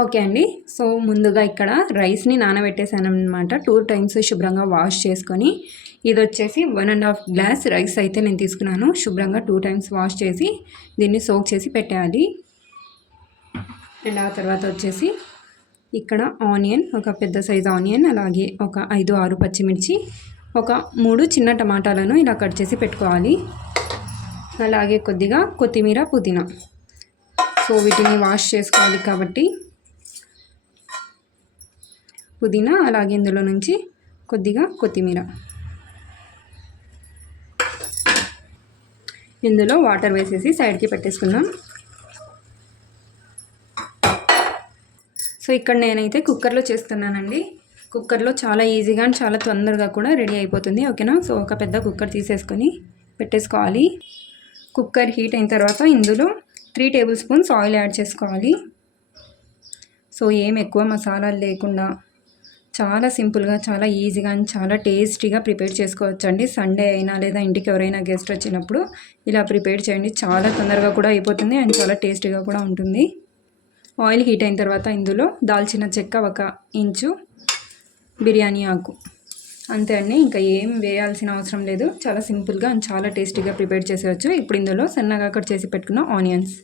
Okay అండి. So ముందుగా ఇక్కడ రైస్ని నానబెట్టేసాను అనమాట. 2 టైమ్స్ శుభ్రంగా వాష్ చేసుకొని, ఇది వచ్చేసి 1.5 గ్లాస్ రైస్ అయితే నేను తీసుకున్నాను. శుభ్రంగా 2 టైమ్స్ వాష్ చేసి దీన్ని సోక్ చేసి పెట్టేయాలి. అండ్ ఆ తర్వాత వచ్చేసి ఇక్కడ ఆనియన్, ఒక పెద్ద సైజు ఆనియన్, అలాగే ఒక 5-6 పచ్చిమిర్చి, ఒక 3 చిన్న టమాటాలను ఇలా కట్ చేసి పెట్టుకోవాలి. అలాగే కొద్దిగా కొత్తిమీర, పుదీనా. సో వీటిని వాష్ చేసుకోవాలి కాబట్టి పుదీనా, అలాగే ఇందులో నుంచి కొద్దిగా కొత్తిమీర. ఇందులో వాటర్ వేసేసి సైడ్కి పెట్టేసుకుందాం. సో ఇక్కడ నేనైతే కుక్కర్లో చేస్తున్నానండి. కుక్కర్లో చాలా ఈజీగా అండ్ చాలా తొందరగా కూడా రెడీ అయిపోతుంది. ఓకేనా. సో ఒక పెద్ద కుక్కర్ తీసేసుకొని పెట్టేసుకోవాలి. కుక్కర్ హీట్ అయిన తర్వాత ఇందులో 3 టేబుల్ స్పూన్స్ ఆయిల్ యాడ్ చేసుకోవాలి. సో ఏం ఎక్కువ మసాలాలు లేకుండా చాలా సింపుల్గా, చాలా ఈజీగా అండ్ చాలా టేస్టీగా ప్రిపేర్ చేసుకోవచ్చు అండి. సండే అయినా లేదా ఇంటికి ఎవరైనా గెస్ట్ వచ్చినప్పుడు ఇలా ప్రిపేర్ చేయండి. చాలా తొందరగా కూడా అయిపోతుంది అండ్ చాలా టేస్టీగా కూడా ఉంటుంది. ఆయిల్ హీట్ అయిన తర్వాత ఇందులో దాల్చిన చెక్క 1 ఇంచు, బిర్యానీ ఆకు, అంతే అండి. ఇంకా ఏం వేయాల్సిన అవసరం లేదు. చాలా సింపుల్గా అండ్ చాలా టేస్టీగా ప్రిపేర్ చేసేవచ్చు. ఇప్పుడు ఇందులో సన్నగా కట్ చేసి పెట్టుకున్న ఆనియన్స్,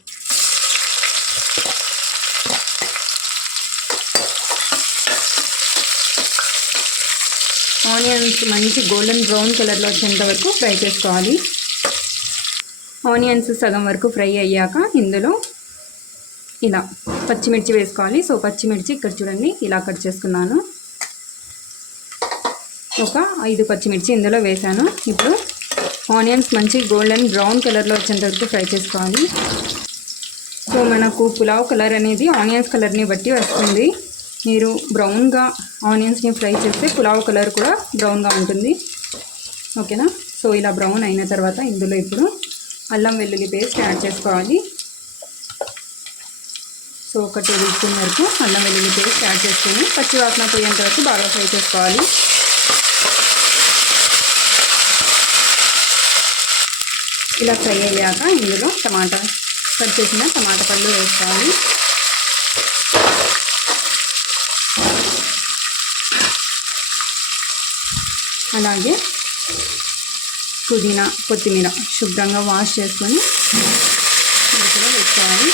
మంచి గోల్డెన్ బ్రౌన్ కలర్లో వచ్చేంత వరకు ఫ్రై చేసుకోవాలి. ఆనియన్స్ సగం వరకు ఫ్రై అయ్యాక ఇందులో ఇలా పచ్చిమిర్చి వేసుకోవాలి. సో పచ్చిమిర్చి ఇక్కడ చూడండి ఇలా కట్ చేసుకున్నాను. ఒక 5 పచ్చిమిర్చి ఇందులో వేసాను. ఇప్పుడు ఆనియన్స్ మంచి గోల్డెన్ బ్రౌన్ కలర్లో వచ్చేంత వరకు ఫ్రై చేసుకోవాలి. సో మనకు పులావ్ కలర్ అనేది ఆనియన్స్ కలర్ని బట్టి వస్తుంది. మీరు బ్రౌన్గా ఆనియన్స్ని ఫ్రై చేస్తే పులావ్ కలర్ కూడా బ్రౌన్గా ఉంటుంది. ఓకేనా. సో ఇలా బ్రౌన్ అయిన తర్వాత ఇందులో ఇప్పుడు అల్లం వెల్లుల్లి పేస్ట్ యాడ్ చేసుకోవాలి. సో ఒక 2 టేబుల్ స్పూన్ వరకు అల్లం వెల్లుల్లి పేస్ట్ యాడ్ చేసుకొని పచ్చి వాసన పోయేంత వరకు బాగా ఫ్రై చేసుకోవాలి. ఇలా ఫ్రై అయ్యాక ఇందులో కట్ చేసిన టమాటా పళ్ళు వేసుకోవాలి. అలాగే పుదీనా, కొత్తిమీర శుభ్రంగా వాష్ చేసుకొని ఇందులో వేసుకోవాలి.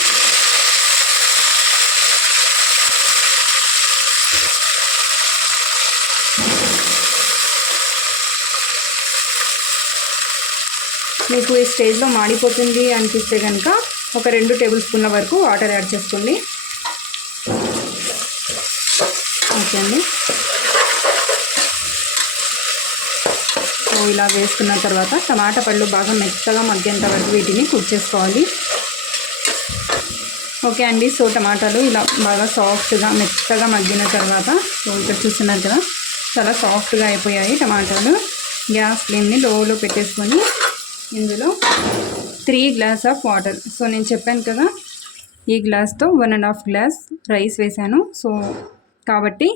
మీకు ఈ స్టేజ్లో మాడిపోతుంది అనిపిస్తే కనుక ఒక 2 టేబుల్ స్పూన్ల వరకు వాటర్ యాడ్ చేసుకోండి. ఓకే అండి. సో ఇలా వేసుకున్న తర్వాత టమాటా పళ్ళు బాగా మెత్తగా మగ్గేంత వరకు వీటిని కుక్ చేసుకోవాలి. ఓకే అండి. సో టమాటాలు ఇలా బాగా సాఫ్ట్గా మెత్తగా మగ్గిన తర్వాత, సో ఇక్కడ చూస్తున్నారు కదా చాలా సాఫ్ట్గా అయిపోయాయి టమాటాలు. గ్యాస్ ఫ్లేమ్ని లోలో పెట్టేసుకొని ఇందులో 3 గ్లాస్ ఆఫ్ వాటర్. సో నేను చెప్పాను కదా ఈ గ్లాస్తో 1.5 గ్లాస్ రైస్ వేసాను. సో కాబట్టి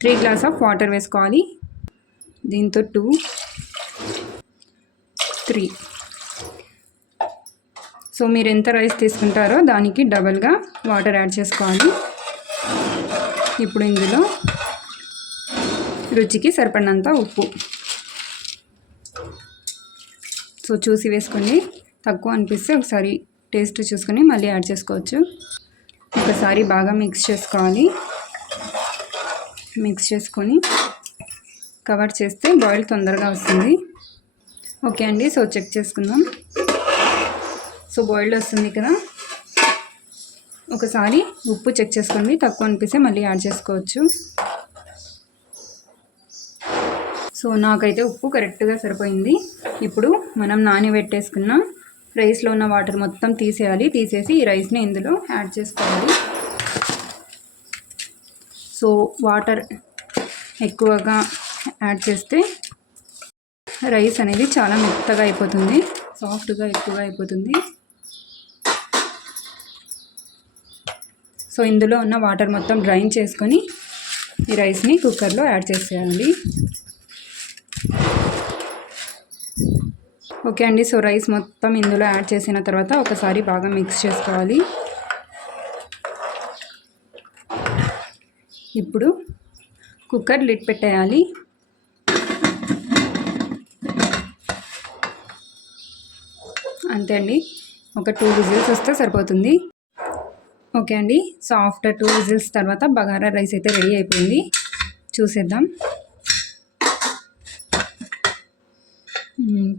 3 గ్లాస్ ఆఫ్ వాటర్ వేసుకోవాలి. దీంతో 2, 3. సో మీరు ఎంత రైస్ తీసుకుంటారో దానికి డబల్గా వాటర్ యాడ్ చేసుకోవాలి. ఇప్పుడు ఇందులో రుచికి సరిపడినంత ఉప్పు. సో చూసి వేసుకోండి. తక్కువ అనిపిస్తే ఒకసారి టేస్ట్ చూసుకొని మళ్ళీ యాడ్ చేసుకోవచ్చు. ఒకసారి బాగా మిక్స్ చేసుకోవాలి. మిక్స్ చేసుకొని కవర్ చేస్తే బాయిల్ తొందరగా వస్తుంది. ఓకే అండి. సో చెక్ చేసుకుందాం. సో బాయిల్డ్ వస్తుంది కదా. ఒకసారి ఉప్పు చెక్ చేసుకోండి. తక్కువ అనిపిస్తే మళ్ళీ యాడ్ చేసుకోవచ్చు. సో నాకైతే ఉప్పు కరెక్ట్గా సరిపోయింది. ఇప్పుడు మనం నానబెట్టేసుకున్న రైస్లో ఉన్న వాటర్ మొత్తం తీసేయాలి. తీసేసి ఈ రైస్ని ఇందులో యాడ్ చేసుకోవాలి. సో వాటర్ ఎక్కువగా యాడ్ చేస్తే రైస్ అనేది చాలా మెత్తగా అయిపోతుంది, సాఫ్ట్గా ఎక్కువగా అయిపోతుంది. సో ఇందులో ఉన్న వాటర్ మొత్తం డ్రైన్ చేసుకొని ఈ రైస్ని కుక్కర్లో యాడ్ చేసేయాలి. ఓకే అండి. సో రైస్ మొత్తం ఇందులో యాడ్ చేసిన తర్వాత ఒకసారి బాగా మిక్స్ చేసుకోవాలి. ఇప్పుడు కుక్కర్ లిడ్ పెట్టేయాలి. అంతే అండి, ఒక 2 విజిల్స్ వస్తే సరిపోతుంది. ఓకే అండి, సో ఆఫ్టర్ 2 విజిల్స్ తర్వాత బగారా రైస్ అయితే రెడీ అయిపోయింది. చూసేద్దాం.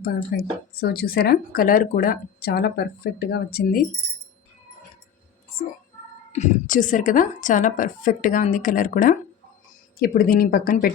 పర్ఫెక్ట్. సో చూసారా, కలర్ కూడా చాలా పర్ఫెక్ట్గా వచ్చింది. సో చూసారు కదా, చాలా పర్ఫెక్ట్గా ఉంది కలర్ కూడా. ఇప్పుడు దీన్ని పక్కన పెట్టి